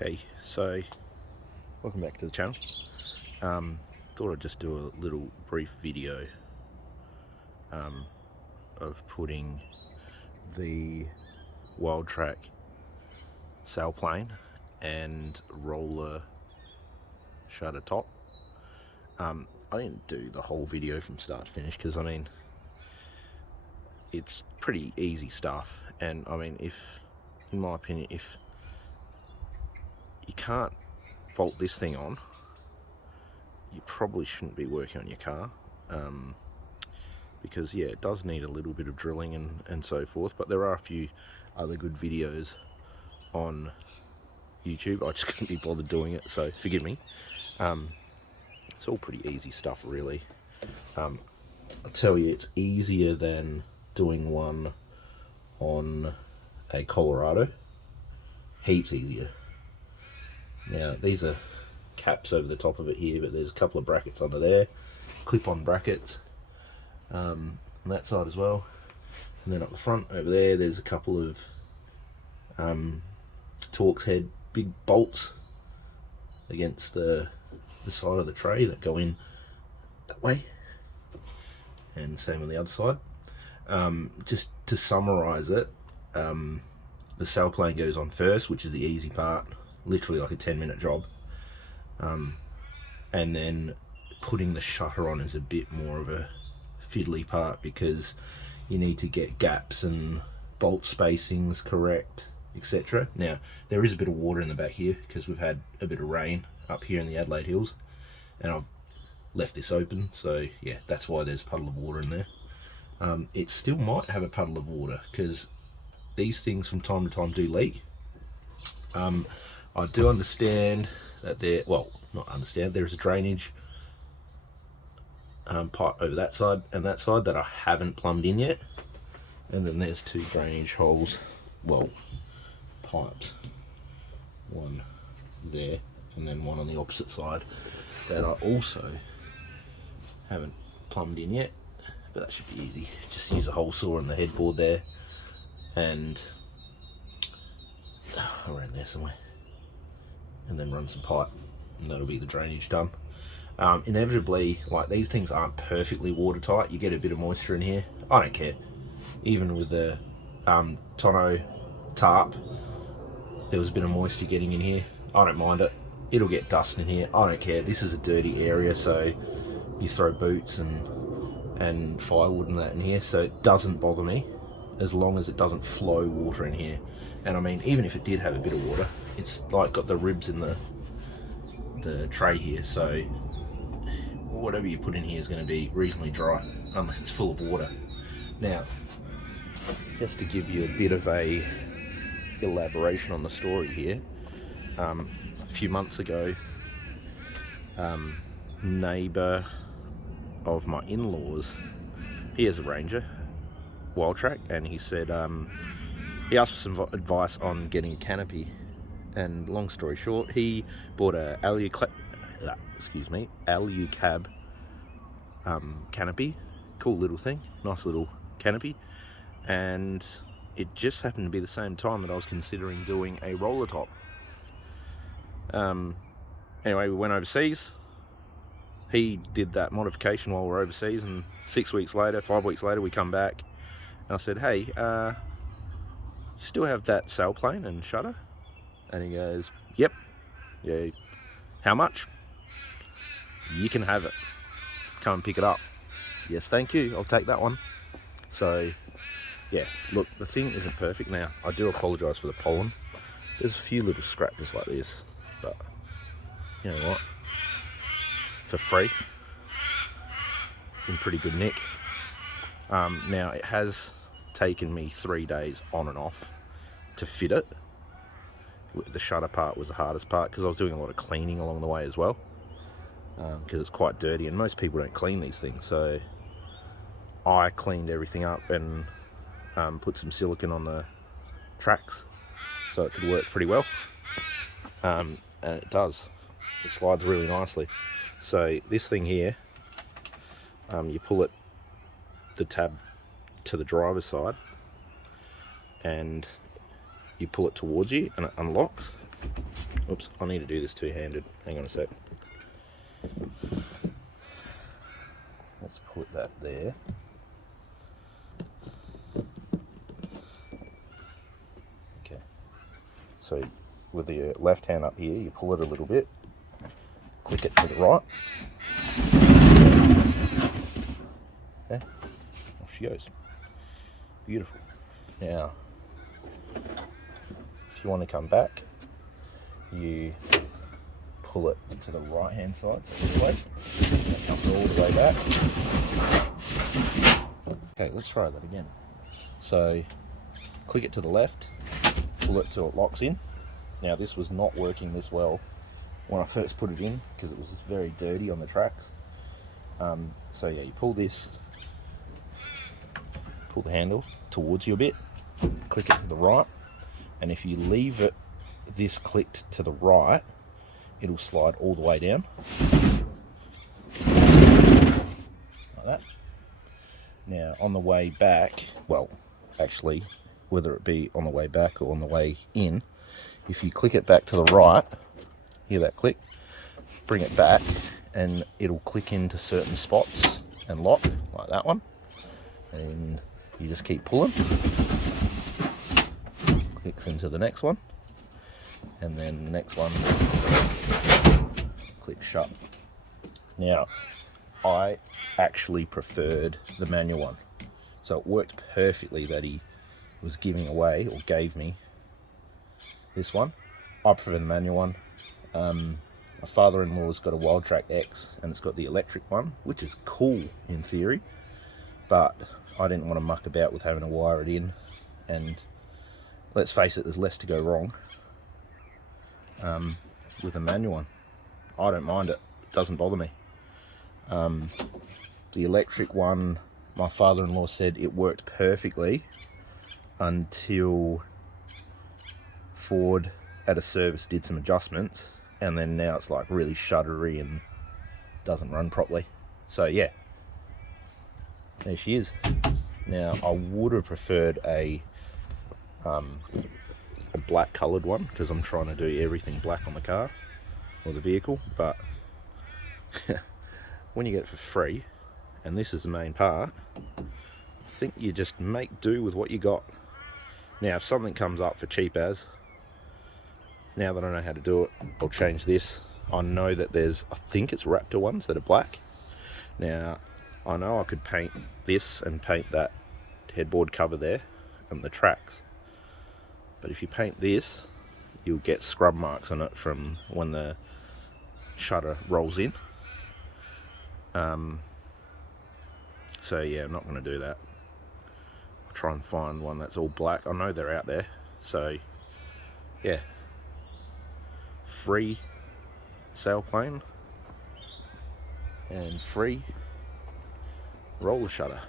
Hey, so welcome back to the channel. Thought I'd just do a little brief video of putting the Wildtrak sailplane and roller shutter top. I didn't do the whole video from start to finish because I mean it's pretty easy stuff, and I mean, if in my opinion, if you can't bolt this thing on, you probably shouldn't be working on your car, because yeah, it does need a little bit of drilling and so forth, but there are a few other good videos on YouTube. I just couldn't be bothered doing it, so forgive me. It's all pretty easy stuff, really. I tell you, it's easier than doing one on a Colorado. Heaps easier. Now, these are caps over the top of it here, but there's a couple of brackets under there, clip-on brackets on that side as well, and then up the front over there there's a couple of Torx head big bolts against the side of the tray that go in that way, and same on the other side. Just to summarize it, the sailplane goes on first, which is the easy part, literally like a 10-minute job, and then putting the shutter on is a bit more of a fiddly part because you need to get gaps and bolt spacings correct, etc. Now, there is a bit of water in the back here because we've had a bit of rain up here in the Adelaide Hills, and I've left this open, so yeah, that's why there's a puddle of water in there. It still might have a puddle of water because these things from time to time do leak. I do understand that there's a drainage pipe over that side and that side that I haven't plumbed in yet, and then there's two drainage holes, well, pipes, one there and then one on the opposite side that I also haven't plumbed in yet, but that should be easy. Just use a hole saw on the headboard there and around there somewhere, and then run some pipe, and that'll be the drainage done. Inevitably, like, these things aren't perfectly watertight. You get a bit of moisture in here. I don't care. Even with the tonneau tarp, there was a bit of moisture getting in here. I don't mind it. It'll get dust in here. I don't care. This is a dirty area, so you throw boots and firewood and that in here, so it doesn't bother me as long as it doesn't flow water in here. And I mean, even if it did have a bit of water, it's like got the ribs in the tray here, so whatever you put in here is going to be reasonably dry unless it's full of water. Now, just to give you a bit of a elaboration on the story here, a few months ago, neighbour of my in-laws, he has a Ranger Wildtrak, and he said he asked for some advice on getting a canopy, and long story short, he bought a alucab canopy. Cool little thing, nice little canopy, and it just happened to be the same time that I was considering doing a roller top. Anyway, we went overseas. He did that modification while we were overseas, and 5 weeks later, we come back, and I said, hey, you still have that sailplane and shutter? And he goes, yep. Yeah. How much? You can have it. Come and pick it up. Yes, thank you. I'll take that one. So, yeah, look, the thing isn't perfect. Now, I do apologise for the pollen. There's a few little scratches like this, but you know what? For free, it's in pretty good nick. Now, it has taken me 3 days on and off to fit it. The shutter part was the hardest part because I was doing a lot of cleaning along the way as well, because it's quite dirty and most people don't clean these things. So I cleaned everything up and put some silicone on the tracks so it could work pretty well, and it does. It slides really nicely. So this thing here, you pull it, the tab to the driver's side, and you pull it towards you and it unlocks, Oops, I need to do this two-handed. Hang on a sec. Let's put that there. Okay. So with your left hand up here, you pull it a little bit, click it to the right. Okay, off she goes. Beautiful. Now, if you want to come back, you pull it to the right hand side, so this way, and come all the way back. Okay, let's try that again. So, click it to the left, pull it till it locks in. Now this was not working this well when I first put it in, because it was just very dirty on the tracks. So yeah, you pull this, pull the handle towards you a bit, click it to the right, and if you leave it this clicked to the right, it'll slide all the way down, like that. Now on the way back, well actually whether it be on the way back or on the way in, if you click it back to the right, hear that click, bring it back and it'll click into certain spots and lock, like that one, and you just keep pulling, clicks into the next one, and then the next one clicks shut. Now I actually preferred the manual one, so it worked perfectly that he was giving away or gave me this one. I prefer the manual one. My father-in-law's got a Wildtrak X and it's got the electric one, which is cool in theory, but I didn't want to muck about with having to wire it in, and let's face it, there's less to go wrong with a manual one. I don't mind it, it doesn't bother me. The electric one, my father-in-law said it worked perfectly until Ford at a service did some adjustments, and then now it's like really shuddery and doesn't run properly. So yeah, there she is. Now I would have preferred a black coloured one, because I'm trying to do everything black on the car or the vehicle, but when you get it for free, and this is the main part, I think you just make do with what you got. Now if something comes up for cheap as, now that I know how to do it, I'll change this. I know that there's, I think it's Raptor ones that are black. Now I know I could paint this and paint that headboard cover there and the tracks, but if you paint this, you'll get scrub marks on it from when the shutter rolls in. So yeah, I'm not going to do that. I'll try and find one that's all black. I know they're out there. So yeah, free sailplane and free roller shutter.